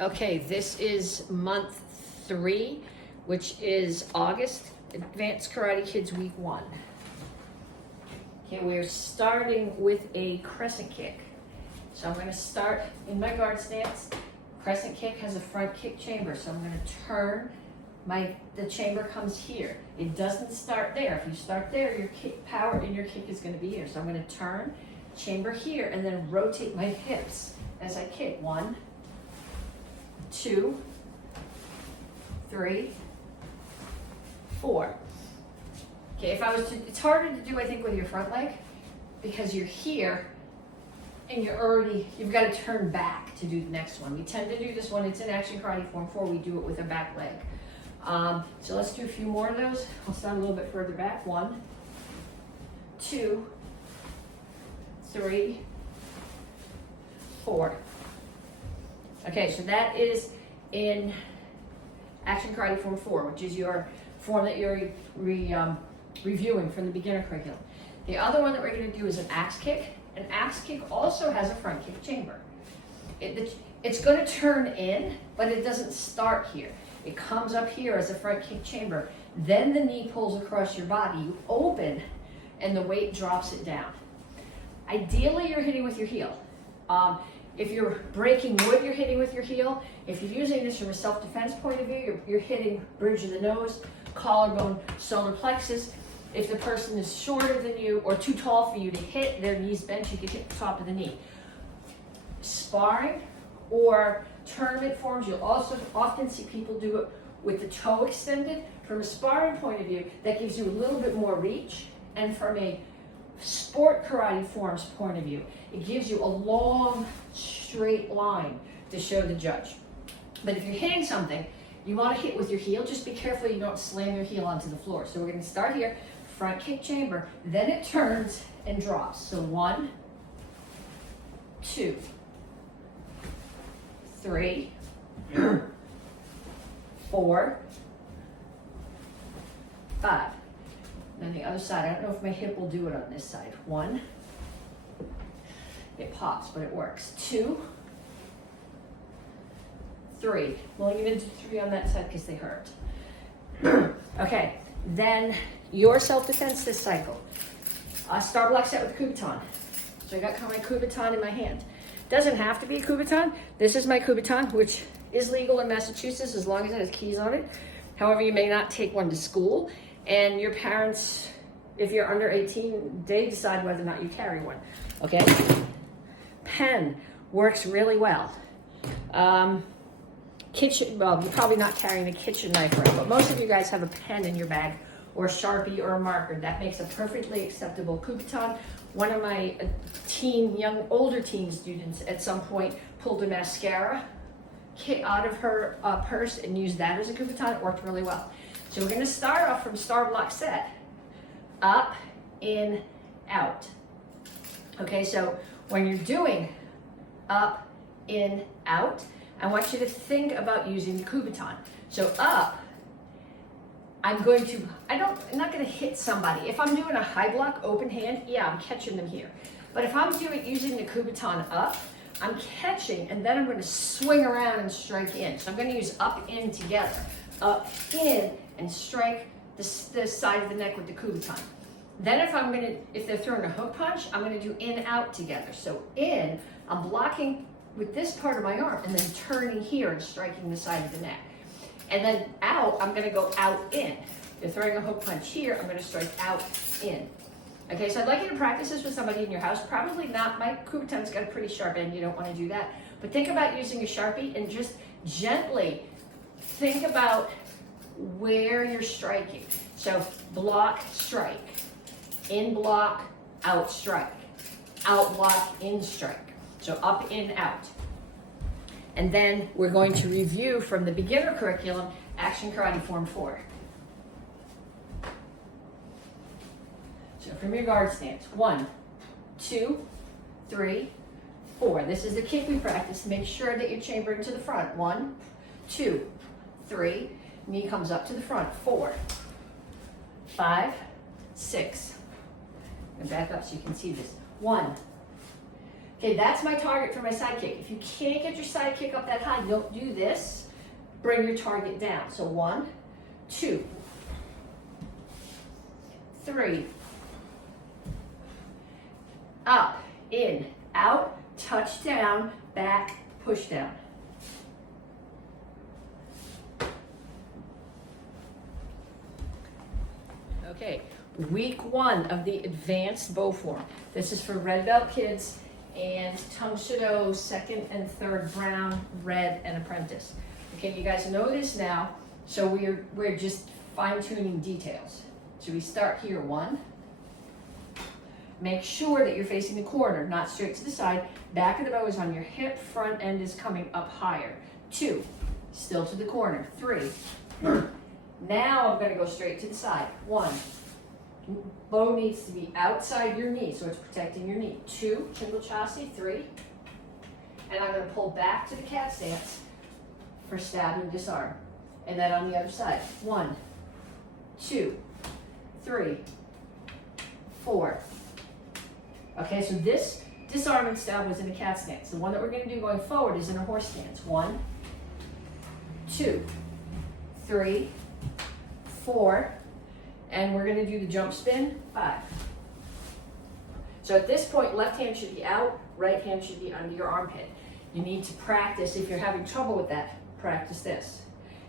Okay, this is month 3, which is August, Advanced Karate Kids Week 1. Okay, we're starting with a crescent kick. So I'm going to start in my guard stance. Crescent kick has a front kick chamber, so I'm going to turn. The chamber comes here. It doesn't start there. If you start there, your kick power in your kick is going to be here. So I'm going to turn, chamber here, and then rotate my hips as I kick. 1, 2, 3, 4. Okay, it's harder to do, I think, with your front leg because you're here and you've got to turn back to do the next one. We tend to do this one, it's in Action Karate Form 4, we do it with a back leg. So let's do a few more of those. I'll start a little bit further back. 1, 2, 3, 4. Okay, so that is in Action Karate Form 4, which is your form that you're reviewing from the beginner curriculum. The other one that we're going to do is an axe kick. An axe kick also has a front kick chamber. It's going to turn in, but it doesn't start here. It comes up here as a front kick chamber. Then the knee pulls across your body. You open, and the weight drops it down. Ideally, you're hitting with your heel. If you're breaking wood, you're hitting with your heel. If you're using this from a self-defense point of view, you're hitting bridge of the nose, collarbone, solar plexus. If the person is shorter than you or too tall for you to hit, their knees bent, you can hit the top of the knee. Sparring or tournament forms, you'll also often see people do it with the toe extended. From a sparring point of view, that gives you a little bit more reach. And from a sport karate forms point of view, it gives you a long, straight line to show the judge. But if you're hitting something, you want to hit with your heel. Just be careful you don't slam your heel onto the floor. So we're going to start here, front kick chamber, then it turns and drops. So 1, 2, 3, 4, 5. And then the other side, I don't know if my hip will do it on this side. 1, it pops, but it works. 2, 3. Well, you didn't do 3 on that side because they hurt. Okay, then your self-defense this cycle. Star block set with Kubiton. So I got my Kubiton in my hand. Doesn't have to be a Kubiton. This is my Kubiton, which is legal in Massachusetts as long as it has keys on it. However, you may not take one to school. And your parents, if you're under 18, they decide whether or not you carry one. Okay? Pen works really well. Well, you're probably not carrying a kitchen knife around, but most of you guys have a pen in your bag or a Sharpie or a marker. That makes a perfectly acceptable Kubiton. One of my older teen students at some point pulled a mascara kit out of her purse and used that as a Kubiton. It worked really well. So we're going to start off from star block set. Up, in, out. Okay, so when you're doing up, in, out, I want you to think about using the Kubiton. So up, I'm not going to hit somebody. If I'm doing a high block, open hand, yeah, I'm catching them here. But if I'm using the Kubiton up, I'm catching, and then I'm going to swing around and strike in. So I'm going to use up, in together. Up, in, and strike the side of the neck with the Kubiton. Then if they're throwing a hook punch, I'm going to do in, out together. So in, I'm blocking with this part of my arm and then turning here and striking the side of the neck. And then out, I'm going to go out, in. If they're throwing a hook punch here, I'm going to strike out, in. Okay, so I'd like you to practice this with somebody in your house. Probably not. My Kubiton's got a pretty sharp end. You don't want to do that. But think about using a Sharpie and just gently think about where you're striking. So block, strike. In block, out strike. Out block, in strike. So up, in, out. And then we're going to review from the beginner curriculum, Action Karate Form 4. So from your guard stance, 1, 2, 3, 4. This is the kick we practice. Make sure that you're chambering to the front. 1, 2, 3. Knee comes up to the front. 4, 5, 6. And back up so you can see this. 1, Okay, that's my target for my side kick. If you can't get your side kick up that high, don't do this. Bring your target down. So 1, 2, 3, up, in, out, touch down, back, push down. Okay, week 1 of the advanced bow form. This is for red belt kids and Tang Soo Do, 2nd and 3rd brown, red, and apprentice. Okay, you guys know this now, so we're just fine-tuning details. So we start here, 1. Make sure that you're facing the corner, not straight to the side. Back of the bow is on your hip, front end is coming up higher. 2, still to the corner. 3. Now I'm going to go straight to the side. 1. Bow needs to be outside your knee, so it's protecting your knee. 2, Kimbo Chassi. 3. And I'm going to pull back to the cat stance for stab and disarm. And then on the other side. 1, 2, 3, 4. Okay, so this disarm and stab was in a cat stance. The one that we're going to do going forward is in a horse stance. 1, 2, 3, 4, and we're going to do the jump spin, 5. So at this point, left hand should be out, right hand should be under your armpit. You need to practice. If you're having trouble with that, practice this.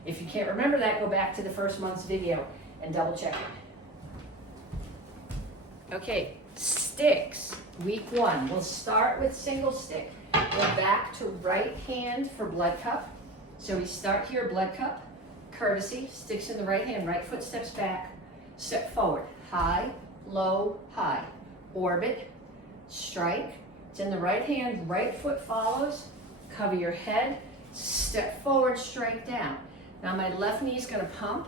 If you can't remember that, go back to the first month's video and double check it. Okay, sticks, week 1. We'll start with single stick. Go back to right hand for blood cup. So we start here, blood cup, courtesy, sticks in the right hand, right foot steps back, step forward, high, low, high, orbit, strike. It's in the right hand, right foot follows, cover your head, step forward, strike down. Now my left knee is going to pump,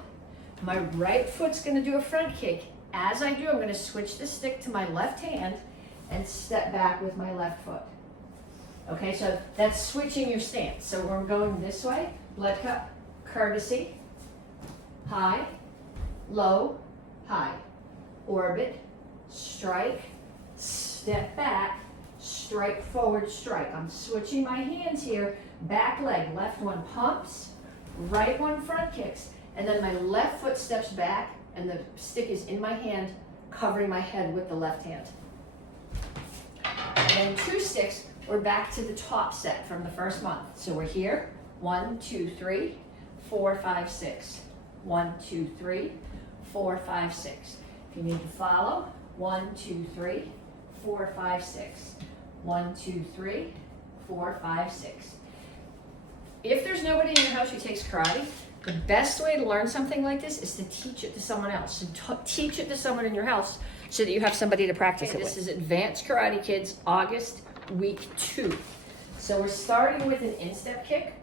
my right foot's going to do a front kick. As I do, I'm going to switch the stick to my left hand and step back with my left foot. Okay, so that's switching your stance. So we're going this way, blood cup, courtesy, high, low, high, orbit, strike, step back, strike forward, strike. I'm switching my hands here, back leg, left one pumps, right one front kicks, and then my left foot steps back and the stick is in my hand, covering my head with the left hand. And then 2 sticks, we're back to the top set from the first month. So we're here, 1, 2, 3, 4, 5, 6. 1, 2, 3, 4, 5, 6. If you need to follow, 1, 2, 3, 4, 5, 6. 1, 2, 3, 4, 5, 6. If there's nobody in your house who takes karate, the best way to learn something like this is to teach it to someone else. So teach it to someone in your house so that you have somebody to practice it with. This is Advanced Karate Kids, August, week 2. So we're starting with an instep kick.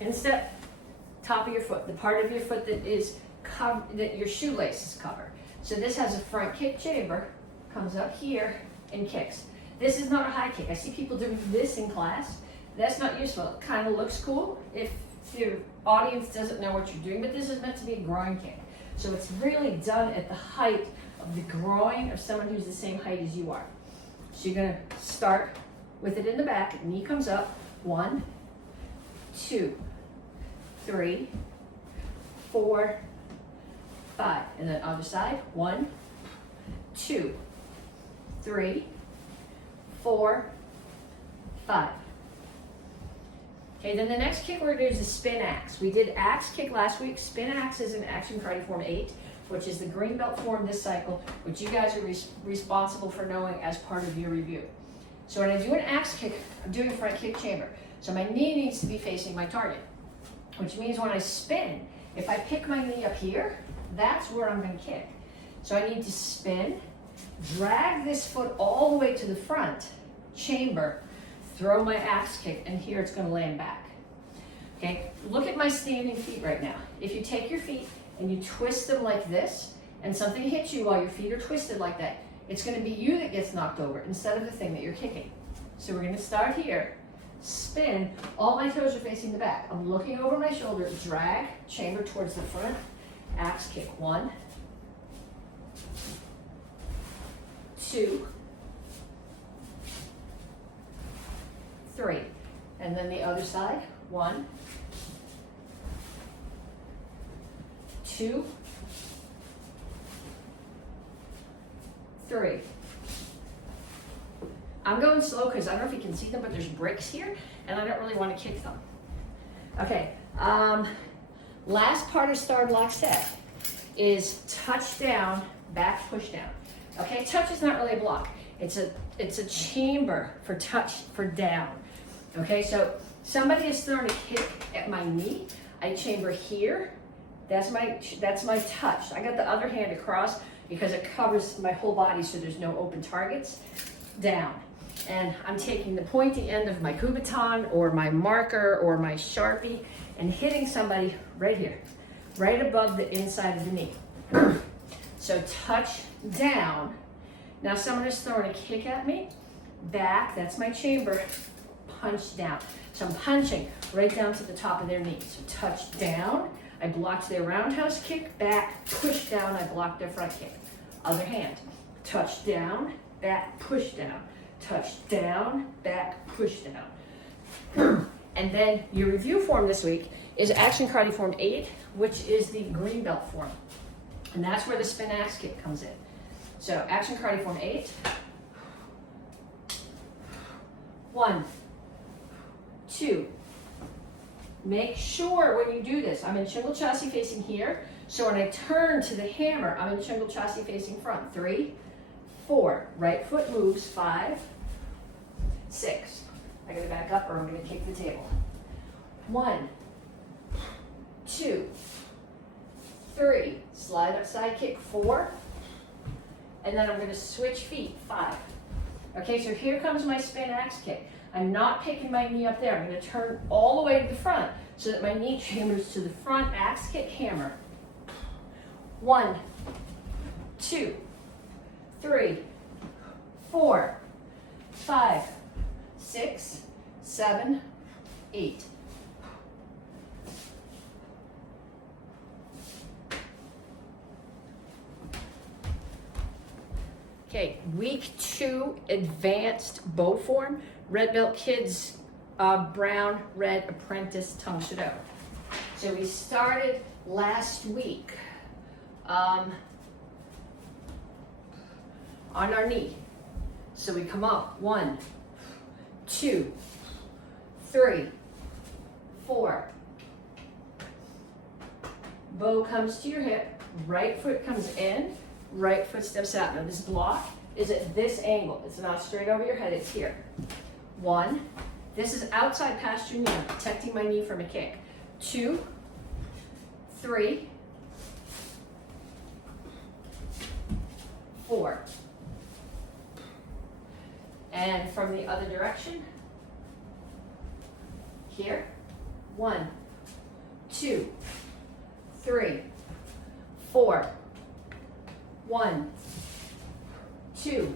Instep, top of your foot, the part of your foot that is that your shoelace is covered. So this has a front kick chamber, comes up here and kicks. This is not a high kick. I see people doing this in class. That's not useful. It kind of looks cool if your audience doesn't know what you're doing, but this is meant to be a groin kick. So it's really done at the height of the groin of someone who's the same height as you are. So you're going to start with it in the back, knee comes up, 1, 2, 3, 4, 5. And then other side, 1, 2, 3, 4, 5. Okay, then the next kick we're going to do is the spin axe. We did axe kick last week. Spin axe is in Action Karate Form 8, which is the green belt form this cycle, which you guys are responsible for knowing as part of your review. So when I do an axe kick, I'm doing a front kick chamber. So my knee needs to be facing my target, which means when I spin, if I pick my knee up here, that's where I'm going to kick. So I need to spin, drag this foot all the way to the front, chamber, throw my axe kick, and here it's going to land back. Okay, look at my standing feet right now. If you take your feet and you twist them like this, and something hits you while your feet are twisted like that, it's going to be you that gets knocked over instead of the thing that you're kicking. So we're going to start here, spin, all my toes are facing the back. I'm looking over my shoulder, drag, chamber towards the front, axe kick. 1, 2, 3. And then the other side, 1, 2, 3. I'm going slow because I don't know if you can see them, but there's bricks here, and I don't really want to kick them. Okay, last part of star block set is touch down, back, push down. Okay, touch is not really a block. It's a chamber for touch, for down. Okay, so somebody is throwing a kick at my knee. I chamber here. That's my touch. I got the other hand across because it covers my whole body so there's no open targets. Down. And I'm taking the pointy end of my Kubotan or my marker or my Sharpie and hitting somebody right here, right above the inside of the knee. So touch down. Now someone is throwing a kick at me. Back, that's my chamber. Punch down. So I'm punching right down to the top of their knee. So touch down. I blocked their roundhouse kick. Back, push down. I blocked their front kick. Other hand. Touch down, back, push down. Touch down, back, push down. And then your review form this week is Action Karate Form 8, which is the green belt form. And that's where the spin axe kick comes in. So Action Karate Form 8. 1, 2. Make sure when you do this, I'm in shingle chassis facing here. So when I turn to the hammer, I'm in shingle chassis facing front. 3, 4. Right foot moves. 5, 6. I gotta back up or I'm gonna kick the table. 1, 2, 3. Slide up side kick. 4. And then I'm gonna switch feet. 5. Okay, so here comes my spin axe kick. I'm not picking my knee up there. I'm gonna turn all the way to the front so that my knee chambers to the front, axe kick, hammer. 1, 2, 3, 4, 5, 6, 7, 8. Okay, week 2, advanced bow form, red belt kids, brown, red apprentice, Tang Soo Do. So we started last week on our knee. So we come up, 1, 2, 3, 4. Bow comes to your hip, right foot comes in, right foot steps out. Now this block is at this angle. It's not straight over your head, it's here. 1, this is outside past your knee, I'm protecting my knee from a kick. 2, 3, 4. And from the other direction, here, 1, 2, 3, 4. 1, 2,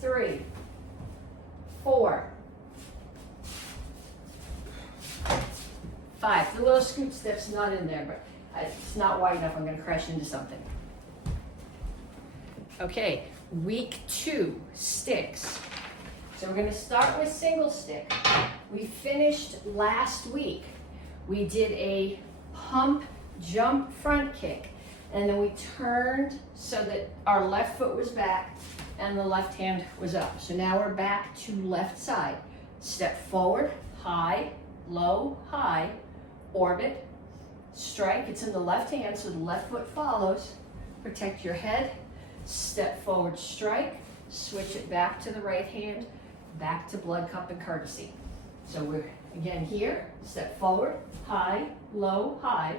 3, 4, 5. The little scoop step's not in there, but it's not wide enough. I'm going to crash into something. Okay, week 2, sticks. So we're going to start with single stick. We finished last week. We did a pump jump front kick. And then we turned so that our left foot was back and the left hand was up. So now we're back to left side. Step forward, high, low, high, orbit, strike. It's in the left hand, so the left foot follows. Protect your head, step forward, strike, switch it back to the right hand, back to blood cup and courtesy. So we're again here, step forward, high, low, high,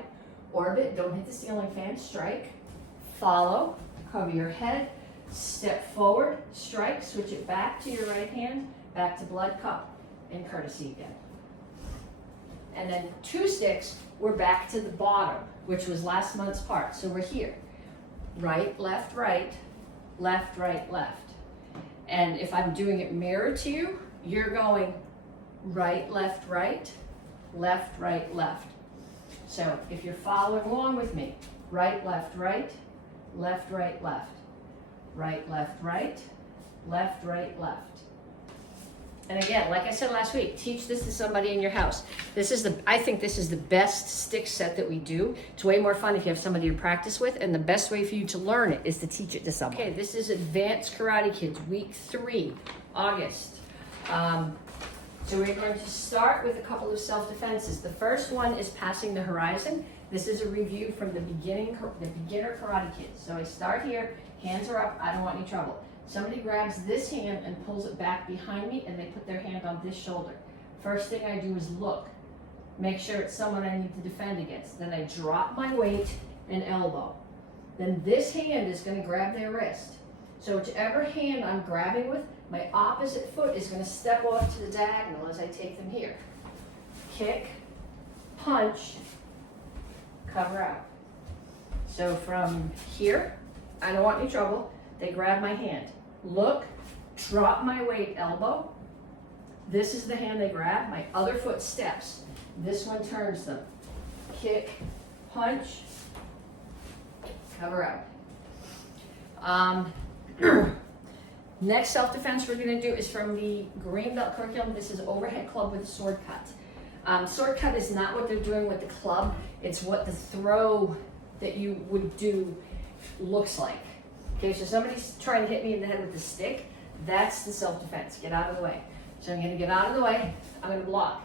orbit, don't hit the ceiling fan, strike, follow, cover your head, step forward, strike, switch it back to your right hand, back to blood cup and courtesy again. And then 2 sticks, we're back to the bottom, which was last month's part. So we're here, right, left, right, left, right, left. And if I'm doing it mirror to you, you're going right, left, right, left, right, left. So if you're following along with me, right, left, right, left, right, left, right, left, right, left, right, left. And again, like I said last week, teach this to somebody in your house. I think this is the best stick set that we do. It's way more fun if you have somebody to practice with, and the best way for you to learn it is to teach it to someone. Okay, this is Advanced Karate Kids, week 3, August. So we're going to start with a couple of self-defenses. The first one is passing the horizon. This is a review from the beginner Karate Kids. So I start here, hands are up, I don't want any trouble. Somebody grabs this hand and pulls it back behind me, and they put their hand on this shoulder. First thing I do is look. Make sure it's someone I need to defend against. Then I drop my weight and elbow. Then this hand is going to grab their wrist. So whichever hand I'm grabbing with, my opposite foot is going to step off to the diagonal as I take them here. Kick, punch, cover out. So from here, I don't want any trouble. They grab my hand. Look, drop my weight, elbow. This is the hand they grab. My other foot steps. This one turns them. Kick, punch, cover out. Next self-defense we're going to do is from the green belt curriculum. This is overhead club with a sword cut. Sword cut is not what they're doing with the club. It's what the throw that you would do looks like. Okay, so somebody's trying to hit me in the head with the stick. That's the self-defense. Get out of the way. So I'm going to get out of the way. I'm going to block.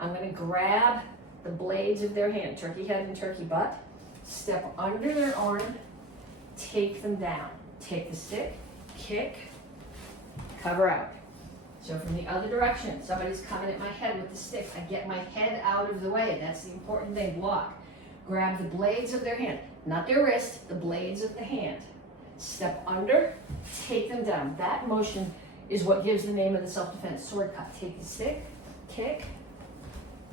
I'm going to grab the blades of their hand, turkey head and turkey butt, step under their arm, take them down. Take the stick, kick, cover out. So from the other direction, somebody's coming at my head with the stick. I get my head out of the way. That's the important thing. Block. Grab the blades of their hand, not their wrist, the blades of the hand. Step under, take them down. That motion is what gives the name of the self-defense, sword cut. Take the stick, kick,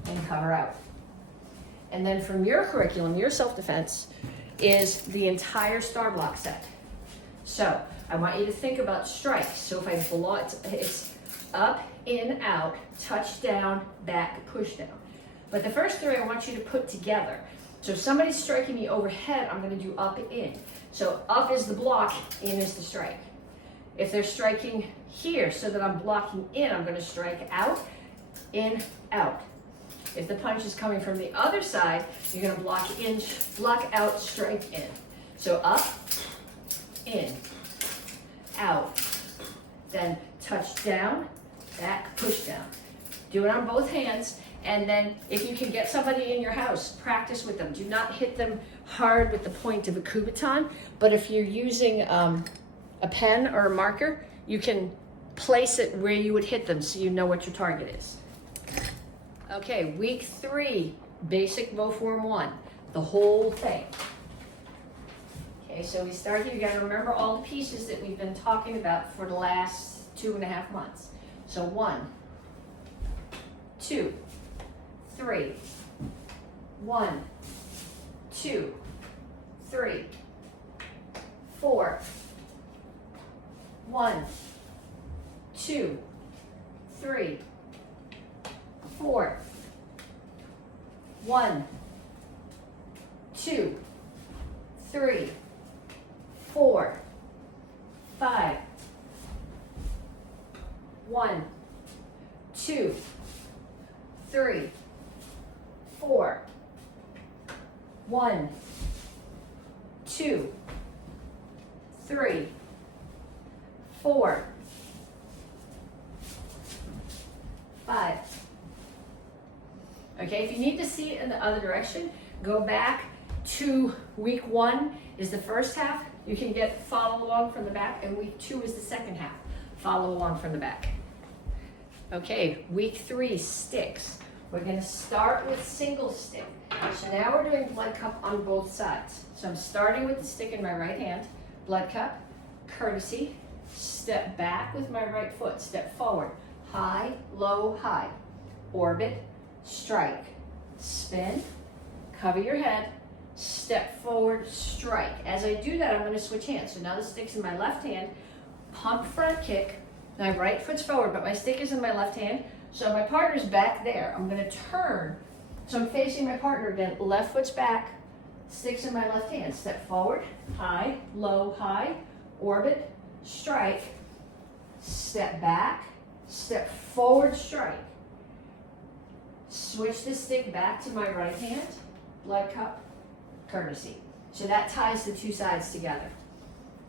and cover out. And then from your curriculum, your self-defense is the entire star block set. So I want you to think about strikes. So if I block, it's up, in, out, touch down, back, push down. But the first three I want you to put together. So if somebody's striking me overhead, I'm going to do up, in. So up is the block, in is the strike. If they're striking here so that I'm blocking in, I'm going to strike out, in, out. If the punch is coming from the other side, you're going to block in, block out, strike in. So up, in, out, then touch down, back, push down. Do it on both hands, and then if you can get somebody in your house, practice with them. Do not hit them hard with the point of a kubotan, but if you're using a pen or a marker, you can place it where you would hit them so you know what your target is. Okay, week 3, basic bow form 1, the whole thing. Okay, so we start here. You got to remember all the pieces that we've been talking about for the last 2.5 months. So 1, 2, 3, 1, 2, 3, 4, 1, 2, 3, 4, 1, 2, 3, 4, 5, 1, 2, 3, 4, 1, 2, 3, 4, 5. Okay, if you need to see it in the other direction, go back to week 1 is the first half. You can follow along from the back, and week 2 is the second half. Follow along from the back. Okay, week 3, sticks. We're going to start with single stick. So now we're doing blood cup on both sides. So I'm starting with the stick in my right hand, blood cup, courtesy, step back with my right foot, step forward, high, low, high, orbit, strike, spin, cover your head, step forward, strike. As I do that, I'm going to switch hands. So now the stick's in my left hand, pump front kick, my right foot's forward, but my stick is in my left hand. So my partner's back there. I'm going to turn. So I'm facing my partner again. Left foot's back, stick's in my left hand. Step forward, high, low, high, orbit, strike, step back, step forward, strike. Switch the stick back to my right hand, blood cup, courtesy. So that ties the two sides together.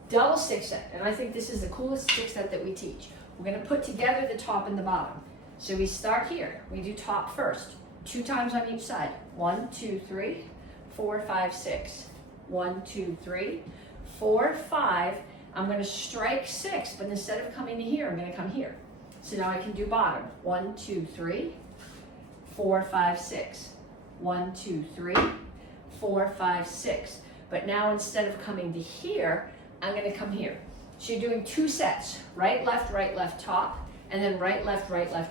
Double stick set, and I think this is the coolest stick set that we teach. We're gonna put together the top and the bottom. So we start here, we do top first, 2 times on each side. 1, 2, 3, 4, 5, 6. 1, 2, 3, 4, 5. I'm gonna strike 6, but instead of coming to here, I'm gonna come here. So now I can do bottom. 1, 2, 3, 4, 5, 6. 1, 2, 3, 4, 5, 6. But now instead of coming to here, I'm gonna come here. So you're doing 2 sets, right, left, top, and then right, left,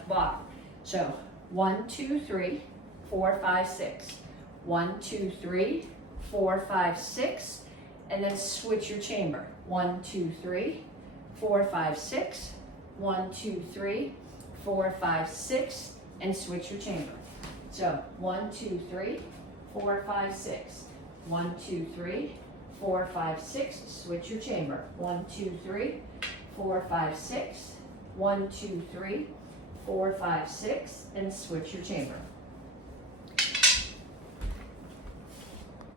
bottom. So 1, 2, 3, 4, 5, 6. 1, 2, 3, 4, 5, 6, and then switch your chamber. 1, 2, 3, 4, 5, 6. 1, 2, 3, 4, 5, 6, and switch your chamber. So 1, 2, 3, 4, 5, 6. 1, 2, 3, 4, 5, 6. Switch your chamber. 1, 2, 3, 4, 5, 6. 1, 2, 3, 4, 5, 6, and switch your chamber.